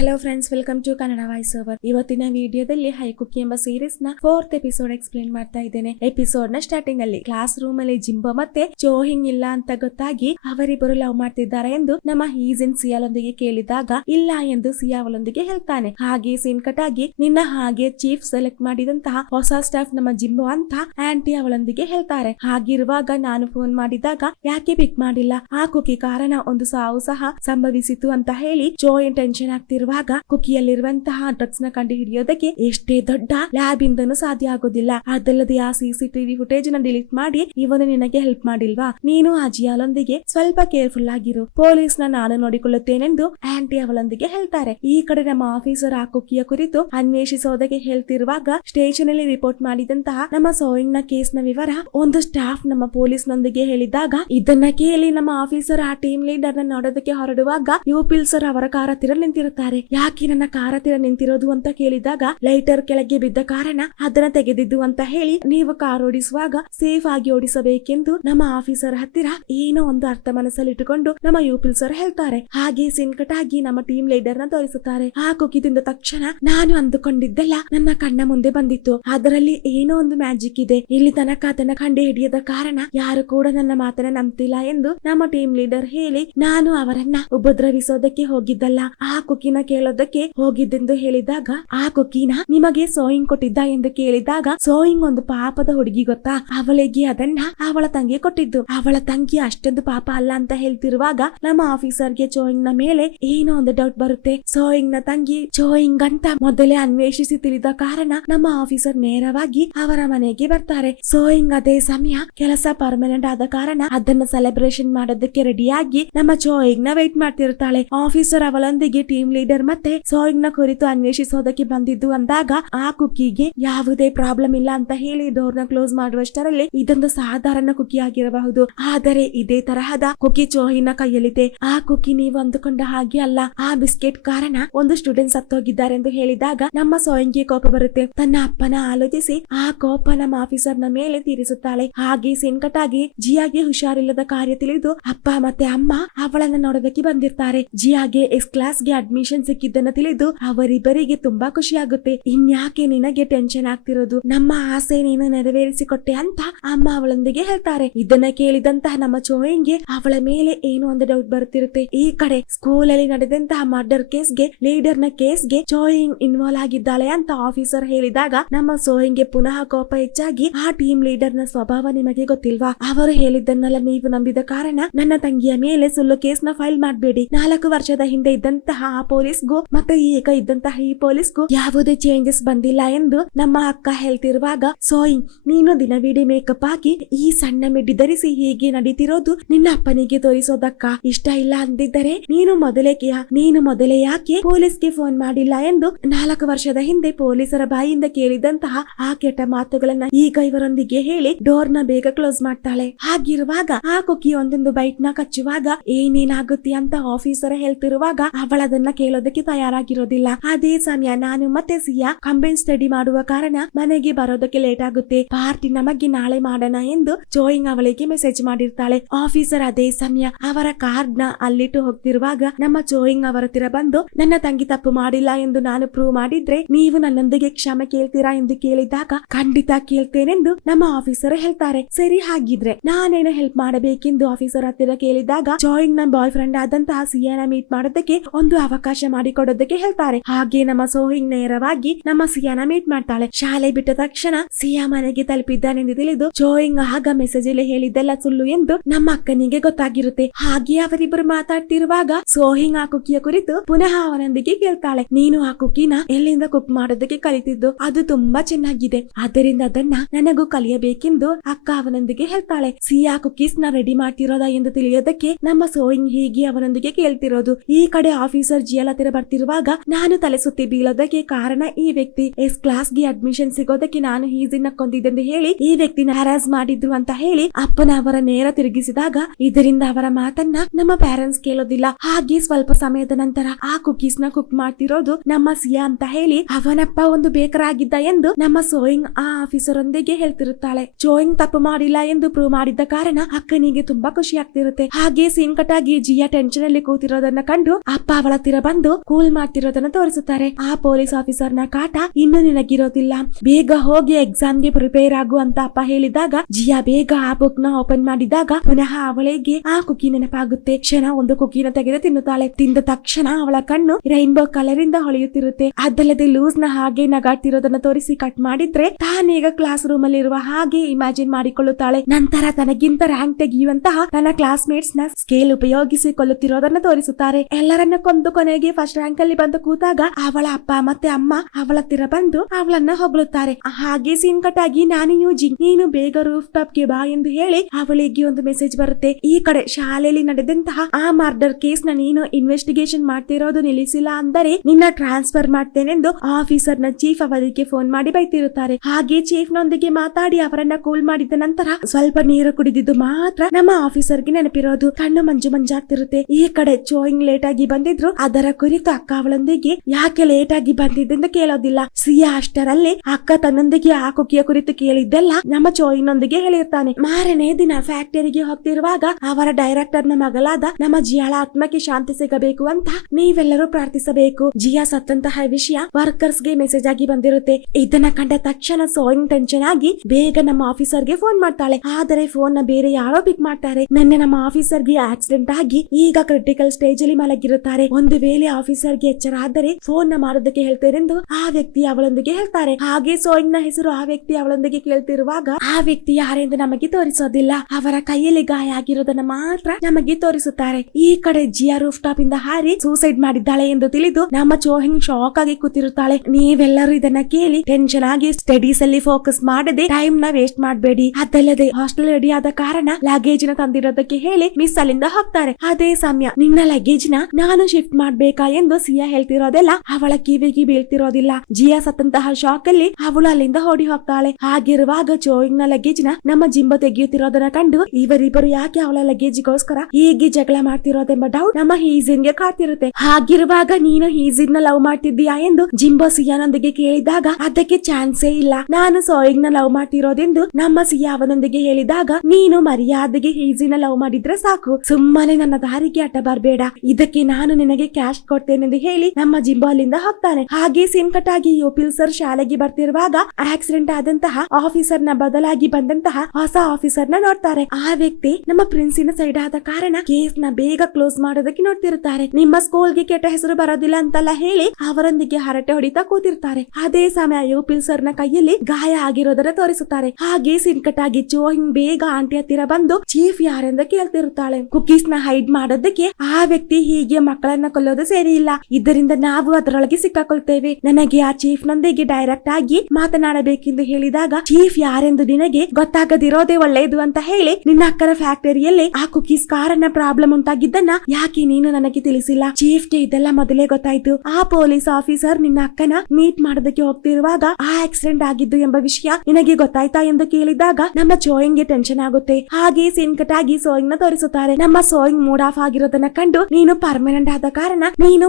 Hello friends welcome to Kannada voice over ಇವತ್ತಿನ ವಿಡಿಯೋದಲ್ಲಿ high Kuki ಎಂಬ ಸೀರೀಸ್ನ ಫೋರ್ತ್ ಎಪಿಸೋಡ್ ಎಕ್ಸ್ಪ್ಲೇನ್ ಮಾಡ್ತಾ ಇದ್ದೇನೆ. ಎಪಿಸೋಡ್ನ ಸ್ಟಾರ್ಟಿಂಗ್ ಅಲ್ಲಿ ಕ್ಲಾಸ್ ರೂಮ್ ಅಲ್ಲಿ ಜಿಂಬ ಮತ್ತೆ ಜೋಹಿಂಗ್ ಇಲ್ಲ ಅಂತ ಗೊತ್ತಾಗಿ ಅವರಿಬ್ಬರು ಲವ್ ಮಾಡ್ತಿದ್ದಾರೆ ಎಂದು ನಮ್ಮ ಹೀಜಿನ್ ಸಿಯಾಲೊಂದಿಗೆ ಕೇಳಿದಾಗ, ಇಲ್ಲ ಎಂದು ಸಿಯಾವಲೊಂದಿಗೆ ಹೇಳ್ತಾನೆ. ಹಾಗೆ ಸೀನ್ ಕಟ್ ಆಗಿ ನಿನ್ನ ಹಾಗೆ ಚೀಫ್ ಸೆಲೆಕ್ಟ್ ಮಾಡಿದಂತಹ ಹೊಸ ಸ್ಟಾಫ್ ನಮ್ಮ ಜಿಂಬೋ ಅಂತ ಆಂಟಿ ಅವಳೊಂದಿಗೆ ಹೇಳ್ತಾರೆ. ಹಾಗಿರುವಾಗ ನಾನು ಫೋನ್ ಮಾಡಿದಾಗ, ಯಾಕೆ ಪಿಕ್ ಮಾಡಿಲ್ಲ? ಆ ಕುಕಿ ಕಾರಣ ಒಂದು ಸಾವು ಸಹ ಸಂಭವಿಸಿತು ಅಂತ ಹೇಳಿ ಜೋಯಿನ್ ಟೆನ್ಷನ್ ಆಗ್ತಿರುವಾಗ ಕುಕಿಯಲ್ಲಿರುವಂತಹ ಡ್ರಗ್ಸ್ನ ಕಂಡು ಹಿಡಿಯೋದಕ್ಕೆ ಎಷ್ಟೇ ದೊಡ್ಡ ಲ್ಯಾಬ್ ಇಂದನು ಸಾಧ್ಯ ಆಗೋದಿಲ್ಲ. ಅದಲ್ಲದೆ ಆ ಸಿಸಿಟಿವಿ ಫುಟೇಜ್ನ ಡಿಲೀಟ್ ಮಾಡಿ, ಇವನು ನಿನಗೆ ಹೆಲ್ಪ್ ಮಾಡಿಲ್ವಾ? ನೀನು ಆ ಜಿಯಾಲೊಂದಿಗೆ ಸ್ವಲ್ಪ ಕೇರ್ಫುಲ್ ಆಗಿರು. ಪೊಲೀಸ್ನ ನಾನು ನೋಡಿಕೊಳ್ಳುತ್ತೇನೆಂದು ಆಂಟಿ ಅವಳೊಂದಿಗೆ ಹೇಳ್ತಾರೆ. ಈ ಕಡೆ ನಮ್ಮ ಆಫೀಸರ್ ಆ ಕುಕಿಯ ಕುರಿತು ಅನ್ವೇಷಿಸೋದಕ್ಕೆ ಹೇಳ್ತಿರುವಾಗ ಸ್ಟೇಷನ್ ಅಲ್ಲಿ ರಿಪೋರ್ಟ್ ಮಾಡಿದಂತಹ ನಮ್ಮ ಸೋಯಿಂಗ್ನ ಕೇಸ್ನ ವಿವರ ಒಂದು ಸ್ಟಾಫ್ ನಮ್ಮ ಪೊಲೀಸ್ ನೊಂದಿಗೆ ಹೇಳಿದಾಗ, ಇದನ್ನ ಕೇಳಿ ನಮ್ಮ ಆಫೀಸರ್ ಆ ಟೀಮ್ ಲೀಡರ್ ನೋಡೋದಕ್ಕೆ ಹೊರಡುವಾಗ ಯುಪಿಲ್ ಸರ್ ಅವರ ಕಾರ ಹತ್ತಿರ ನಿಂತಿರುತ್ತಾರೆ. ಯಾಕೆ ನನ್ನ ಕಾರ ಹತ್ತಿರ ನಿಂತಿರೋದು ಅಂತ ಕೇಳಿದಾಗ ಲೈಟರ್ ಕೆಳಗೆ ಬಿದ್ದ ಕಾರಣ ಅದನ್ನ ತೆಗೆದಿದ್ದು ಅಂತ ಹೇಳಿ ನೀವು ಕಾರ್ ಓಡಿಸುವಾಗ ಸೇಫ್ ಆಗಿ ಓಡಿಸಬೇಕೆಂದು ನಮ್ಮ ಆಫೀಸರ್ ಹತ್ತಿರ ಏನೋ ಒಂದು ಅರ್ಥ ಮನಸ್ಸಲ್ಲಿ ಇಟ್ಟುಕೊಂಡು ನಮ್ಮ ಯುಪಿಲ್ ಸರ್ ಹೇಳ್ತಾರೆ. ಹಾಗೆ ಸಿನ್ಕಟ್ ಆಗಿ ನಮ್ಮ ಟೀಮ್ ಲೀಡರ್ನ ತೋರಿಸುತ್ತಾರೆ. ಆ ಕುಕ್ಕಿ ತಿಂದ ತಕ್ಷಣ ನಾನು ಅಂದುಕೊಂಡಿದ್ದೆಲ್ಲ ನನ್ನ ಕಣ್ಣ ಮುಂದೆ ಬಂದಿತ್ತು. ಅದರಲ್ಲಿ ಏನೋ ಒಂದು ಮ್ಯಾಜಿಕ್ ಇದೆ. ಇಲ್ಲಿ ತನಕ ಅದನ್ನ ಕಂಡು ಹಿಡಿಯದ ಕಾರಣ ಯಾರು ಕೂಡ ನನ್ನ ಮಾತನ್ನ ನಂಬ್ತಿಲ್ಲ ಎಂದು ನಮ್ಮ ಟೀಮ್ ಲೀಡರ್ ಹೇಳಿ ನಾನು ಅವರನ್ನ ಉಪದ್ರವಿಸೋದಕ್ಕೆ ಹೋಗಿದ್ದಲ್ಲ. ಆ ಕುಕಿನ ಕೇಳೋದಕ್ಕೆ ಹೋಗಿದ್ದೆಂದು ಹೇಳಿದಾಗ, ಆ ಕೊಕ್ಕಿನ ನಿಮಗೆ ಸೋಯಿಂಗ್ ಕೊಟ್ಟಿದ್ದ? ಎಂದು ಕೇಳಿದಾಗ, ಸೋಯಿಂಗ್ ಒಂದು ಪಾಪದ ಹುಡುಗಿ ಗೊತ್ತಾ? ಅವಳಿಗೆ ಅದನ್ನ ಅವಳ ತಂಗಿ ಕೊಟ್ಟಿದ್ದು. ಅವಳ ತಂಗಿ ಅಷ್ಟೊಂದು ಪಾಪ ಅಲ್ಲ ಅಂತ ಹೇಳ್ತಿರುವಾಗ, ನಮ್ಮ ಆಫೀಸರ್ಗೆ ಚೋಯಿಂಗ್ನ ಮೇಲೆ ಏನೋ ಒಂದು ಡೌಟ್ ಬರುತ್ತೆ. ಸೋಯಿಂಗ್ನ ತಂಗಿ ಚೋಯಿಂಗ್ ಅಂತ ಮೊದಲೇ ಅನ್ವೇಷಿಸಿ ತಿಳಿದ ಕಾರಣ, ನಮ್ಮ ಆಫೀಸರ್ ನೇರವಾಗಿ ಅವರ ಮನೆಗೆ ಬರ್ತಾರೆ. ಸೋಯಿಂಗ್ ಅದೇ ಸಮಯ ಕೆಲಸ ಪರ್ಮನೆಂಟ್ ಆದ ಕಾರಣ, ಅದನ್ನ ಸೆಲೆಬ್ರೇಷನ್ ಮಾಡೋದಕ್ಕೆ ರೆಡಿಯಾಗಿ ನಮ್ಮ ಚೋಯಿಂಗ್ನ ವೇಟ್ ಮಾಡ್ತಿರ್ತಾಳೆ. ಆಫೀಸರ್ ಅವಳೊಂದಿಗೆ ಟೀಮ್ ಲೀಡರ್ ಮತ್ತೆ ಸೋಯಿಂಗ್ನ ಕುರಿತು ಅನ್ವೇಷಿಸೋದಕ್ಕೆ ಬಂದಿದ್ದು ಅಂದಾಗ ಆ ಕುಕ್ಕಿಗೆ ಯಾವುದೇ ಪ್ರಾಬ್ಲಮ್ ಇಲ್ಲ ಅಂತ ಹೇಳಿ ಡೋರ್ನ ಕ್ಲೋಸ್ ಮಾಡುವಷ್ಟರಲ್ಲಿ ಇದೊಂದು ಸಾಧಾರಣ ಕುಕ್ಕಿ ಆಗಿರಬಹುದು. ಆದರೆ ಇದೇ ತರಹದ ಕುಕ್ಕಿ ಚೋಹಿನ ಕೈಯಲ್ಲಿದೆ. ಆ ಕುಕ್ಕಿ ನೀವು ಅಂದುಕೊಂಡ ಹಾಗೆ ಅಲ್ಲ. ಆ ಬಿಸ್ಕೆಟ್ ಕಾರಣ ಒಂದು ಸ್ಟೂಡೆಂಟ್ ಸತ್ತೋಗಿದ್ದಾರೆ ಎಂದು ಹೇಳಿದಾಗ ನಮ್ಮ ಸೋಯಿಂಗ್ಗೆ ಕೋಪ ಬರುತ್ತೆ. ತನ್ನ ಅಪ್ಪನ ಆಲೋಚಿಸಿ ಆ ಕೋಪ ನಮ್ಮ ಆಫೀಸರ್ನ ಮೇಲೆ ತೀರಿಸುತ್ತಾಳೆ. ಹಾಗೆ ಸಿನ್ಕಟಾಗಿ ಜಿಯಾಗೆ ಹುಷಾರಿಲ್ಲದ ಕಾರ್ಯ ತಿಳಿದು ಅಪ್ಪ ಮತ್ತೆ ಅಮ್ಮ ಅವಳನ್ನ ನೋಡೋದಕ್ಕೆ ಬಂದಿರ್ತಾರೆ. ಜಿಯಾಗೆ ಎಸ್ ಕ್ಲಾಸ್ಗೆ ಅಡ್ಮಿಷನ್ ಸಿಕ್ಕಿದ್ದನ್ನ ತಿಳಿದು ಅವರಿಬ್ಬರಿಗೆ ತುಂಬಾ ಖುಷಿ ಆಗುತ್ತೆ ಇನ್ಯಾಕೆ ನಿನಗೆ ಟೆನ್ಷನ್ ಆಗ್ತಿರೋದು? ನಮ್ಮ ಆಸೆ ನೀನು ನೆರವೇರಿಸಿಕೊಟ್ಟೆ ಅಂತ ಅಮ್ಮ ಅವಳೊಂದಿಗೆ ಹೇಳ್ತಾರೆ. ಇದನ್ನ ಕೇಳಿದಂತಹ ನಮ್ಮ ಚೋಯಿಂಗ್ಗೆ ಅವಳ ಮೇಲೆ ಏನೋ ಒಂದು ಡೌಟ್ ಬರುತ್ತಿರುತ್ತೆ? ಈ ಕಡೆ ಸ್ಕೂಲ್ ಅಲ್ಲಿ ನಡೆದಂತಹ ಮರ್ಡರ್ ಕೇಸ್ಗೆ ಲೀಡರ್ನ ಕೇಸ್ಗೆ ಚೋಯಿಂಗ್ ಇನ್ವಾಲ್ವ್ ಆಗಿದ್ದಾಳೆ ಅಂತ ಆಫೀಸರ್ ಹೇಳಿದಾಗ ನಮ್ಮ ಸೋಯಿಂಗ್ಗೆ ಪುನಃ ಕೋಪ ಹೆಚ್ಚಾಗಿ, ಆ ಟೀಮ್ ಲೀಡರ್ನ ಸ್ವಭಾವ ನಿಮಗೆ ಗೊತ್ತಿಲ್ವಾ? ಅವರು ಹೇಳಿದ್ದನ್ನೆಲ್ಲ ನೀವು ನಂಬಿದ ಕಾರಣ ನನ್ನ ತಂಗಿಯ ಮೇಲೆ ಸುಳ್ಳು ಕೇಸ್ನ ಫೈಲ್ ಮಾಡಬೇಡಿ. ನಾಲ್ಕು ವರ್ಷದ ಹಿಂದೆ ಇದ್ದಂತಹ ಆ ಪೊಲೀಸ್ಗೂ ಮತ್ತೆ ಈಗ ಇದ್ದಂತಹ ಈ ಪೊಲೀಸ್ಗೂ ಯಾವುದೇ ಚೇಂಜಸ್ ಬಂದಿಲ್ಲ ಎಂದು ನಮ್ಮ ಅಕ್ಕ ಹೇಳ್ತಿರುವಾಗ ಸೋಯಿಂಗ್ ನೀನು ದಿನವಿಡೀ ಮೇಕಪ್ ಹಾಕಿ ಈ ಸಣ್ಣ ಮಿಡ್ಡಿ ಧರಿಸಿ ಹೀಗೆ ನಡೀತಿರೋದು ನಿನ್ನ ಅಪ್ಪನಿಗೆ ತೋರಿಸೋದಕ್ಕ ಇಷ್ಟ ಇಲ್ಲ ಅಂದಿದ್ದರೆ ನೀನು ಮೊದಲೇ ನೀನು ಮೊದಲೇ ಯಾಕೆ ಪೊಲೀಸ್ಗೆ ಫೋನ್ ಮಾಡಿಲ್ಲ ಎಂದು ನಾಲ್ಕು ವರ್ಷದ ಹಿಂದೆ ಪೊಲೀಸರ ಬಾಯಿಯಿಂದ ಕೇಳಿದಂತಹ ಆ ಕೆಟ್ಟ ಮಾತುಗಳನ್ನ ಈಗ ಇವರೊಂದಿಗೆ ಹೇಳಿ ಡೋರ್ನ ಬೇಗ ಕ್ಲೋಸ್ ಮಾಡ್ತಾಳೆ. ಹಾಗಿರುವಾಗ ಆ ಕುಕ್ಕಿ ಒಂದೊಂದು ಬೈಟ್ನ ಕಚ್ಚುವಾಗ, ಏನೇನಾಗುತ್ತೆ? ಅಂತ ಆಫೀಸರ್ ಹೇಳ್ತಿರುವಾಗ ಅವಳದನ್ನ ಕೇಳೋದಕ್ಕೆ ತಯಾರಾಗಿರೋದಿಲ್ಲ. ಅದೇ ಸಮಯ ನಾನು ಮತ್ತೆ ಸಿಯಾ ಕಂಬೈನ್ ಸ್ಟಡಿ ಮಾಡುವ ಕಾರಣ ಮನೆಗೆ ಬರೋದಕ್ಕೆ ಲೇಟ್ ಆಗುತ್ತೆ. ಪಾರ್ಟಿ ನಮಗೆ ನಾಳೆ ಮಾಡೋಣ ಎಂದು ಜೋಯಿಂಗ್ ಅವಳಿಗೆ ಮೆಸೇಜ್ ಮಾಡಿರ್ತಾಳೆ. ಆಫೀಸರ್ ಅದೇ ಸಮಯ ಅವರ ಕಾರ್ಡ್ನ ಅಲ್ಲಿಟ್ಟು ಹೋಗ್ತಿರುವಾಗ ನಮ್ಮ ಜೋಯಿಂಗ್ ಅವರ ಹತ್ತಿರ ಬಂದು, ನನ್ನ ತಂಗಿ ತಪ್ಪು ಮಾಡಿಲ್ಲ ಎಂದು ನಾನು ಪ್ರೂವ್ ಮಾಡಿದ್ರೆ ನೀವು ನನ್ನೊಂದಿಗೆ ಕ್ಷಮೆ ಕೇಳ್ತೀರಾ ಎಂದು ಕೇಳಿದಾಗ ಖಂಡಿತ ಕೇಳ್ತೇನೆಂದು ನಮ್ಮ ಆಫೀಸರ್ ಹೇಳ್ತಾರೆ. ಸರಿ, ಹಾಗಿದ್ರೆ ನಾನೇನು ಹೆಲ್ಪ್ ಮಾಡಬೇಕೆಂದು ಆಫೀಸರ್ ಹತ್ತಿರ ಕೇಳಿದಾಗ ಜಾಯಿಂಗ್ನ ಬಾಯ್ ಫ್ರೆಂಡ್ ಆದಂತಹ ಸಿಯಾನ ಮೀಟ್ ಮಾಡೋದಕ್ಕೆ ಒಂದು ಅವಕಾಶ ಮಾಡಿಕೊಡೋದಕ್ಕೆ ಹೇಳ್ತಾರೆ. ಹಾಗೆ ನಮ್ಮ ಸೋಹಿಂಗ್ ನೇರವಾಗಿ ನಮ್ಮ ಸಿಯಾನ ಮೀಟ್ ಮಾಡ್ತಾಳೆ. ಶಾಲೆ ಬಿಟ್ಟ ತಕ್ಷಣ ಸಿಯಾ ಮನೆಗೆ ತಲುಪಿದ್ದಾನೆಂದು ತಿಳಿದು ಜೋಯಿಂಗ್ ಆಗ ಮೆಸೇಜ್ ಅಲ್ಲಿ ಹೇಳಿದ್ದೆಲ್ಲ ಸುಳ್ಳು ಎಂದು ನಮ್ಮ ಅಕ್ಕನಿಗೆ ಗೊತ್ತಾಗಿರುತ್ತೆ. ಹಾಗೆ ಅವರಿಬ್ಬರು ಮಾತಾಡ್ತಿರುವಾಗ ಸೋಹಿಂಗ್ ಆ ಕುಕ್ಕಿಯ ಕುರಿತು ಪುನಃ ಅವನೊಂದಿಗೆ ಕೇಳ್ತಾಳೆ. ನೀನು ಆ ಕುಕ್ಕಿನ ಎಲ್ಲಿಂದ ಕುಕ್ ಮಾಡೋದಕ್ಕೆ ಕಲಿತಿದ್ದು? ಅದು ತುಂಬಾ ಚೆನ್ನಾಗಿದೆ. ಆದ್ದರಿಂದ ಅದನ್ನ ನನಗೂ ಕಲಿಯಬೇಕೆಂದು ಅಕ್ಕ ಅವನೊಂದಿಗೆ ಹೇಳ್ತಾಳೆ. ಸಿಯಾ ಕುಕೀಸ್ನ ರೆಡಿ ಮಾಡ್ತಿರೋದ ಎಂದು ತಿಳಿಯೋದಕ್ಕೆ ನಮ್ಮ ಸೋಯಿಂಗ್ ಹೀಗೆ ಅವನೊಂದಿಗೆ ಕೇಳ್ತಿರೋದು. ಈ ಕಡೆ ಆಫೀಸರ್ ಜಿಯಲ್ ಹತ್ತಿರ ಬರ್ತಿರುವಾಗ ನಾನು ತಲೆ ಸುತ್ತಿ ಬೀಳೋದಕ್ಕೆ ಕಾರಣ ಈ ವ್ಯಕ್ತಿ. ಎಸ್ ಕ್ಲಾಸ್ಗೆ ಅಡ್ಮಿಷನ್ ಸಿಗೋದಕ್ಕೆ ನಾನು ಈಜಿನ ಕೊಂದಿದ್ದೆಂದು ಹೇಳಿ ಈ ವ್ಯಕ್ತಿ ನಾರಾಜ್ ಮಾಡಿದ್ರು ಅಂತ ಹೇಳಿ ಅಪ್ಪನ ಅವರ ನೇರ ತಿರುಗಿಸಿದಾಗ ಇದರಿಂದ ಅವರ ಮಾತನ್ನ ನಮ್ಮ ಪೇರೆಂಟ್ಸ್ ಕೇಳೋದಿಲ್ಲ. ಹಾಗೆ ಸ್ವಲ್ಪ ಸಮಯದ ನಂತರ ಆ ಕುಕೀಸ್ನ ಕುಕ್ ಮಾಡ್ತಿರೋದು ನಮ್ಮ ಸಿಯಾ ಅಂತ ಹೇಳಿ ಅವನಪ್ಪ ಒಂದು ಬೇಕರ್ ಆಗಿದ್ದ ಎಂದು ನಮ್ಮ ಸೋಯಿಂಗ್ ಆ ಆಫೀಸರ್ ಒಂದಿಗೆ ಹೇಳ್ತಿರುತ್ತಾಳೆ. ಜೋಯಿಂಗ್ ತಪ್ಪು ಮಾಡಿಲ್ಲ ಎಂದು ಪ್ರೂವ್ ಮಾಡಿದ್ದ ಕಾರಣ ಅಕ್ಕನಿಗೆ ತುಂಬಾ ಖುಷಿ ಆಗ್ತಿರುತ್ತೆ. ಹಾಗೆ ಸೀನ್ ಕಟ್ ಆಗಿ ಜಿಯಾ ಟೆನ್ಷನ್ ಅಲ್ಲಿ ಕೂತಿರೋದನ್ನ ಕಂಡು ಅಪ್ಪ ಅವಳ ಹತ್ತಿರ ಬಂದು ಬಂದು ಕೂಲ್ ಮಾಡ್ತಿರೋದನ್ನ ತೋರಿಸುತ್ತಾರೆ. ಆ ಪೊಲೀಸ್ ಆಫೀಸರ್ನ ಕಾಟ ಇನ್ನು ನಿನಗಿರೋದಿಲ್ಲ. ಬೇಗ ಹೋಗಿ ಎಕ್ಸಾಮ್ಗೆ ಪ್ರಿಪೇರ್ ಆಗು ಅಂತ ಅಪ್ಪ ಹೇಳಿದಾಗ, ಜಿಯಾ ಬೇಗ ಆ ಬುಕ್ನ ಓಪನ್ ಮಾಡಿದಾಗ ಪುನಃ ಅವಳಿಗೆ ಆ ಕುಕಿ ನೆನಪಾಗುತ್ತೆ. ಕ್ಷಣ ಒಂದು ಕುಕಿನ ತೆಗೆದು ತಿನ್ನುತ್ತಾಳೆ. ತಿಂದ ತಕ್ಷಣ ಅವಳ ಕಣ್ಣು ರೈನ್ಬೋ ಕಲರಿಂದ ಹೊಳೆಯುತ್ತಿರುತ್ತೆ. ಅದಲ್ಲದೆ ಲೂಸ್ನ ಹಾಗೆ ನಗಾಡ್ತಿರೋದನ್ನ ತೋರಿಸಿ ಕಟ್ ಮಾಡಿದ್ರೆ ತಾನೀಗ ಕ್ಲಾಸ್ ರೂಮ್ ಅಲ್ಲಿ ಇರುವ ಹಾಗೆ ಇಮ್ಯಾಜಿನ್ ಮಾಡಿಕೊಳ್ಳುತ್ತಾಳೆ. ನಂತರ ತನಗಿಂತ ರ್ಯಾಂಕ್ ತೆಗೆಯುವಂತಹ ತನ್ನ ಕ್ಲಾಸ್ ಮೇಟ್ಸ್ನ ಸ್ಕೇಲ್ ಉಪಯೋಗಿಸಿಕೊಳ್ಳುತ್ತಿರೋದನ್ನ ತೋರಿಸುತ್ತಾರೆ. ಎಲ್ಲರನ್ನ ಕೊಂದು ಕೊನೆಗೆ ಫಸ್ಟ್ ರ್ಯಾಂಕ್ ಅಲ್ಲಿ ಬಂದು ಕೂತಾಗ ಅವಳ ಅಪ್ಪ ಮತ್ತೆ ಅಮ್ಮ ಅವಳ ಹತ್ತಿರ ಬಂದು ಅವಳನ್ನ ಹೊಗಳುತ್ತಾರೆ. ಹಾಗೆ ಸೀನ್ ಕಟ್ ಆಗಿ ನಾನು ಯೂಜಿ, ನೀನು ಬೇಗ ರೂಫ್ ಟಾಪ್ಗೆ ಬಾ ಎಂದು ಹೇಳಿ ಅವಳಿಗೆ ಒಂದು ಮೆಸೇಜ್ ಬರುತ್ತೆ. ಈ ಕಡೆ ಶಾಲೆಯಲ್ಲಿ ನಡೆದಂತಹ ಆ ಮರ್ಡರ್ ಕೇಸ್ನ ನೀನು ಇನ್ವೆಸ್ಟಿಗೇಷನ್ ಮಾಡ್ತಿರೋದು ನಿಲ್ಲಿಸಿಲ್ಲ ಅಂದರೆ ನಿನ್ನ ಟ್ರಾನ್ಸ್ಫರ್ ಮಾಡ್ತೇನೆಂದು ಆಫೀಸರ್ನ ಚೀಫ್ ಅವರಿಗೆ ಫೋನ್ ಮಾಡಿ ಬೈತಿರುತ್ತಾರೆ. ಹಾಗೆ ಚೀಫ್ ನೊಂದಿಗೆ ಮಾತಾಡಿ ಅವರನ್ನ ಕೂಲ್ ಮಾಡಿದ ನಂತರ ಸ್ವಲ್ಪ ನೀರು ಕುಡಿದಿದ್ದು ಮಾತ್ರ ನಮ್ಮ ಆಫೀಸರ್ಗೆ ನೆನಪಿರೋದು. ಕಣ್ಣು ಮಂಜು ಮಂಜಾಗ್ತಿರುತ್ತೆ. ಈ ಕಡೆ ಚೋಯಿಂಗ್ ಲೇಟ್ ಆಗಿ ಬಂದಿದ್ರು, ಅದರ ಕುರಿತು ಅಕ್ಕ ಅವಳೊಂದಿಗೆ ಯಾಕೆ ಲೇಟ್ ಆಗಿ ಬಂದಿದ್ದೆಂದು ಕೇಳೋದಿಲ್ಲ. ಸಿಯಾ ಅಷ್ಟರಲ್ಲಿ ಅಕ್ಕ ತನ್ನೊಂದಿಗೆ ಆ ಕುಕಿಯ ಕುರಿತು ಕೇಳಿದ್ದೆಲ್ಲ ನಮ್ಮ ಚೋಯಿನೊಂದಿಗೆ ನೊಂದಿಗೆ ಹೇಳಿರ್ತಾನೆ. ಮಾರನೇ ದಿನ ಫ್ಯಾಕ್ಟರಿಗೆ ಹೋಗ್ತಿರುವಾಗ ಅವರ ಡೈರೆಕ್ಟರ್ನ ಮಗಳಾದ ನಮ್ಮ ಜಿಯಾಳ ಆತ್ಮಕ್ಕೆ ಶಾಂತಿ ಸಿಗಬೇಕು ಅಂತ ನೀವೆಲ್ಲರೂ ಪ್ರಾರ್ಥಿಸಬೇಕು. ಜಿಯಾ ಸತ್ತಂತಹ ವಿಷಯ ವರ್ಕರ್ಸ್ಗೆ ಮೆಸೇಜ್ ಆಗಿ ಬಂದಿರುತ್ತೆ. ಇದನ್ನ ಕಂಡ ತಕ್ಷಣ ಸೋಯಿಂಗ್ ಟೆನ್ಷನ್ ಆಗಿ ಬೇಗ ನಮ್ಮ ಆಫೀಸರ್ಗೆ ಫೋನ್ ಮಾಡ್ತಾಳೆ. ಆದರೆ ಫೋನ್ನ ಬೇರೆ ಯಾರೋ ಪಿಕ್ ಮಾಡ್ತಾರೆ. ನಿನ್ನೆ ನಮ್ಮ ಆಫೀಸರ್ಗೆ ಆಕ್ಸಿಡೆಂಟ್ ಆಗಿ ಈಗ ಕ್ರಿಟಿಕಲ್ ಸ್ಟೇಜ್ ಅಲ್ಲಿ ಮಲಗಿರುತ್ತಾರೆ. ಒಂದು ವೇಳೆ ಆಫೀಸರ್ಗೆ ಎಚ್ಚರ ಆದರೆ ಫೋನ್ನ ಮಾಡೋದಕ್ಕೆ ಹೇಳ್ತೇನೆಂದು ಆ ವ್ಯಕ್ತಿ ಅವಳೊಂದಿಗೆ ಹೇಳ್ತಾರೆ. ಹಾಗೆ ಸೋಯಿಂಗ್ನ ಹೆಸರು ಆ ವ್ಯಕ್ತಿ ಅವಳೊಂದಿಗೆ ಕೇಳ್ತಿರುವಾಗ ಆ ವ್ಯಕ್ತಿ ಯಾರೆಂದು ನಮಗೆ ತೋರಿಸೋದಿಲ್ಲ. ಅವರ ಕೈಯಲ್ಲಿ ಗಾಯ ಆಗಿರೋದನ್ನ ಮಾತ್ರ ನಮಗೆ ತೋರಿಸುತ್ತಾರೆ. ಈ ಕಡೆ ಜಿಯಾ ರೂಫ್ ಟಾಪ್ ಇಂದ ಹಾರಿ ಸೂಸೈಡ್ ಮಾಡಿದ್ದಾಳೆ ಎಂದು ತಿಳಿದು ನಮ್ಮ ಚೋಹಿಂಗ್ ಶಾಕ್ ಆಗಿ ಕೂತಿರುತ್ತಾಳೆ. ನೀವೆಲ್ಲರೂ ಇದನ್ನ ಕೇಳಿ ಟೆನ್ಷನ್ ಆಗಿ ಸ್ಟಡೀಸ್ ಅಲ್ಲಿ ಫೋಕಸ್ ಮಾಡದೆ ಟೈಮ್ನ ವೇಸ್ಟ್ ಮಾಡಬೇಡಿ. ಅದಲ್ಲದೆ ಹಾಸ್ಟೆಲ್ ರೆಡಿ ಆದ ಕಾರಣ ಲಗೇಜ್ನ ತಂದಿರೋದಕ್ಕೆ ಹೇಳಿ ಮಿಸ್ ಅಲ್ಲಿಂದ ಹೋಗ್ತಾರೆ. ಅದೇ ಸಮಯ ನಿನ್ನ ಲಗೇಜ್ನ ನಾನು ಶಿಫ್ಟ್ ಮಾಡ್ಬೇಕಾ ಎಂದು ಸಿಯಾ ಹೇಳ್ತಿರೋದೆಲ್ಲ ಅವಳ ಕಿವಿಗೆ ಬೀಳ್ತಿರೋದಿಲ್ಲ. ಜಿಯಾ ಸತ್ತಂತಹ ಶಾಕ್ ಅಲ್ಲಿ ಅವಳು ಅಲ್ಲಿಂದ ಓಡಿ ಹೋಗ್ತಾಳೆ. ಹಾಗಿರುವಾಗ ಚೋಯಿಂಗ್ನ ಲಗೇಜ್ನ ನಮ್ಮ ಜಿಂಬ ತೆಗೆಯುತ್ತಿರೋದನ್ನ ಕಂಡು ಇವರಿಬ್ಬರು ಯಾಕೆ ಅವಳ ಲಗೇಜ್ಗೋಸ್ಕರ ಹೀಗೆ ಜಗಳ ಮಾಡ್ತಿರೋದೆಂಬ ಡೌಟ್ ನಮ್ಮ ಹೀಜಿನ್ಗೆ ಕಾಡ್ತಿರುತ್ತೆ. ಹಾಗಿರುವಾಗ ನೀನು ಹೀಜಿನ್ನ ಲವ್ ಮಾಡ್ತಿದ್ದೀಯಾ ಎಂದು ಜಿಂಬೋ ಸಿಯಾನೊಂದಿಗೆ ಕೇಳಿದಾಗ ಅದಕ್ಕೆ ಚಾನ್ಸೇ ಇಲ್ಲ. ನಾನು ಸೋಯಿಂಗ್ನ ಲವ್ ಮಾಡ್ತಿರೋದೆಂದು ನಮ್ಮ ಸಿಯಾ ಅವನೊಂದಿಗೆ ಹೇಳಿದಾಗ ನೀನು ಮರ್ಯಾದೆಗೆ ಹೀಸಿನ ಲವ್ ಮಾಡಿದ್ರೆ ಸಾಕು. ಸುಮ್ಮನೆ ನನ್ನ ದಾರಿಗೆ ಅಟ್ಟ ಬರ್ಬೇಡ. ಇದಕ್ಕೆ ನಾನು ನಿನಗೆ ಕ್ಯಾಶ್ ಕೊಡ್ತೇನೆಂದು ಹೇಳಿ ನಮ್ಮ ಜಿಂಬಾಲಿಂದ ಹೋಗ್ತಾನೆ. ಹಾಗೆ ಸಿನ್ಕಟ್ ಆಗಿ ಯುಪಿಲ್ ಸರ್ ಶಾಲೆಗೆ ಬರ್ತಿರುವಾಗ ಆಕ್ಸಿಡೆಂಟ್ ಆದಂತಹ ಆಫೀಸರ್ನ ಬದಲಾಗಿ ಬಂದಂತಹ ಹೊಸ ಆಫೀಸರ್ನ ನೋಡ್ತಾರೆ. ಆ ವ್ಯಕ್ತಿ ನಮ್ಮ ಪ್ರಿನ್ಸಿನ ಸೈಡ್ ಆದ ಕಾರಣ ಕೇಸ್ನ ಬೇಗ ಕ್ಲೋಸ್ ಮಾಡೋದಕ್ಕೆ ನೋಡ್ತಿರುತ್ತಾರೆ. ನಿಮ್ಮ ಸ್ಕೂಲ್ಗೆ ಕೆಟ್ಟ ಹೆಸರು ಬರೋದಿಲ್ಲ ಅಂತೆಲ್ಲ ಹೇಳಿ ಅವರೊಂದಿಗೆ ಹರಟೆ ಹೊಡಿತಾ ಕೂತಿರ್ತಾರೆ. ಅದೇ ಸಮಯ ಯುಪಿಲ್ ಸರ್ನ ಕೈಯಲ್ಲಿ ಗಾಯ ಆಗಿರೋದನ್ನ ತೋರಿಸುತ್ತಾರೆ. ಹಾಗೆ ಸಿನ್ಕಟ್ ಆಗಿ ಚೋಹಿಂಗ್ ಬೇಗ ಆಂಟಿ ಹತ್ತಿರ ಬಂದು ಚೀಫ್ ಯಾರೆಂದು ಕೇಳ್ತಿರುತ್ತಾಳೆ? ಕುಕೀಸ್ನ ಹೈಡ್ ಮಾಡೋದಕ್ಕೆ ಆ ವ್ಯಕ್ತಿ ಹೀಗೆ ಮಕ್ಕಳನ್ನ ಕೊಲ್ಲೋದು ಸರಿ ಇಲ್ಲ. ಇದರಿಂದ ನಾವು ಅದರೊಳಗೆ ಸಿಕ್ಕಾಕೊಳ್ತೇವೆ. ನನಗೆ ಆ ಚೀಫ್ ನೊಂದಿಗೆ ಡೈರೆಕ್ಟ್ ಆಗಿ ಮಾತನಾಡಬೇಕೆಂದು ಹೇಳಿದಾಗ ಚೀಫ್ ಯಾರೆಂದು ನಿನಗೆ ಗೊತ್ತಾಗದಿರೋದೇ ಒಳ್ಳೆಯದು ಅಂತ ಹೇಳಿ ನಿನ್ನ ಅಕ್ಕರ ಫ್ಯಾಕ್ಟರಿಯಲ್ಲಿ ಆ ಕುಕೀಸ್ ಕಾರಣ ಪ್ರಾಬ್ಲಮ್ ಉಂಟಾಗಿದ್ದನ್ನ ಯಾಕೆ ನೀನು ನನಗೆ ತಿಳಿಸಿಲ್ಲ? ಚೀಫ್ಗೆ ಇದೆಲ್ಲ ಮೊದಲೇ ಗೊತ್ತಾಯ್ತು. ಆ ಪೊಲೀಸ್ ಆಫೀಸರ್ ನಿನ್ನ ಅಕ್ಕನ ಮೀಟ್ ಮಾಡೋದಕ್ಕೆ ಹೋಗ್ತಿರುವಾಗ ಆ ಆಕ್ಸಿಡೆಂಟ್ ಆಗಿದ್ದು ಎಂಬ ವಿಷಯ ನಿನಗೆ ಗೊತ್ತಾಯ್ತಾ ಎಂದು ಕೇಳಿದಾಗ ನಮ್ಮ ಚೋಯಿಂಗ್ಗೆ ಟೆನ್ಷನ್ ಆಗುತ್ತೆ. ಹಾಗೆ ಸಿನ್ಕಟ್ ಆಗಿ ಸೋಯಿಂಗ್ನ ತೋರಿಸುತ್ತಾರೆ. ನಮ್ಮ ಸೋಯಿಂಗ್ ಮೂಡ್ ಆಫ್ ಆಗಿರೋದನ್ನ ಕಂಡು ನೀನು ಪರ್ಮನೆಂಟ್ ಆದ ಕಾರಣ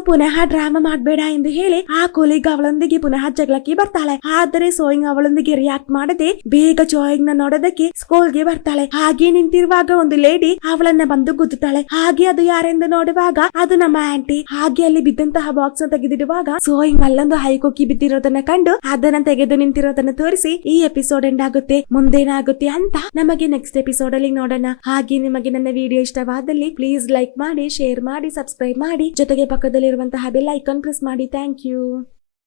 ಪುನಃ ಡ್ರಾಮಾ ಮಾಡಬೇಡ ಎಂದು ಹೇಳಿ ಆ ಕೊಲೀಗ್ ಅವಳೊಂದಿಗೆ ಪುನಃ ಜಗಳಕ್ಕೆ ಬರ್ತಾಳೆ. ಆದರೆ ಸೋಯಿಂಗ್ ಅವಳೊಂದಿಗೆ ರಿಯಾಕ್ಟ್ ಮಾಡದೆ ಬೇಗ ಜೋಯಿಂಗ್ನ ನೋಡೋದಕ್ಕೆ ಸ್ಕೂಲ್ಗೆ ಬರ್ತಾಳೆ. ಹಾಗೆ ನಿಂತಿರುವಾಗ ಒಂದು ಲೇಡಿ ಅವಳನ್ನ ಬಂದು ಗುದ್ದುತ್ತಾಳೆ. ಹಾಗೆ ಅದು ಯಾರೆಂದು ನೋಡುವಾಗ ಅದು ನಮ್ಮ ಆಂಟಿ ಹಾಗೆ ಅಲ್ಲಿ ಬಿದ್ದಂತಹ ಬಾಕ್ಸ್ ತೆಗೆದಿಡುವಾಗ ಸೋಯಿಂಗ್ ಅಲ್ಲೊಂದು ಹೈಕೋಕಿ ಬಿದ್ದಿರೋದನ್ನ ಕಂಡು ಅದನ್ನ ತೆಗೆದು ನಿಂತಿರೋದನ್ನ ತೋರಿಸಿ ಈ ಎಪಿಸೋಡ್ ಎಂಡ್ ಆಗುತ್ತೆ, ಮುಂದೇನಾಗುತ್ತೆ ಅಂತ ನಮಗೆ ನೆಕ್ಸ್ಟ್ ಎಪಿಸೋಡ್ ಅಲ್ಲಿ ನೋಡೋಣ. ಹಾಗೆ ನಿಮಗೆ ನನ್ನ ವಿಡಿಯೋ ಇಷ್ಟವಾದಲ್ಲಿ ಪ್ಲೀಸ್ ಲೈಕ್ ಮಾಡಿ ಶೇರ್ ಮಾಡಿ ಸಬ್ಸ್ಕ್ರೈಬ್ ಮಾಡಿ. ಜೊತೆಗೆ ಪಕ್ಕದಲ್ಲಿರುವಂತಹ ಬೆಲ್ ಐಕಾನ್ ಪ್ರೆಸ್ ಮಾಡಿ. Thank you.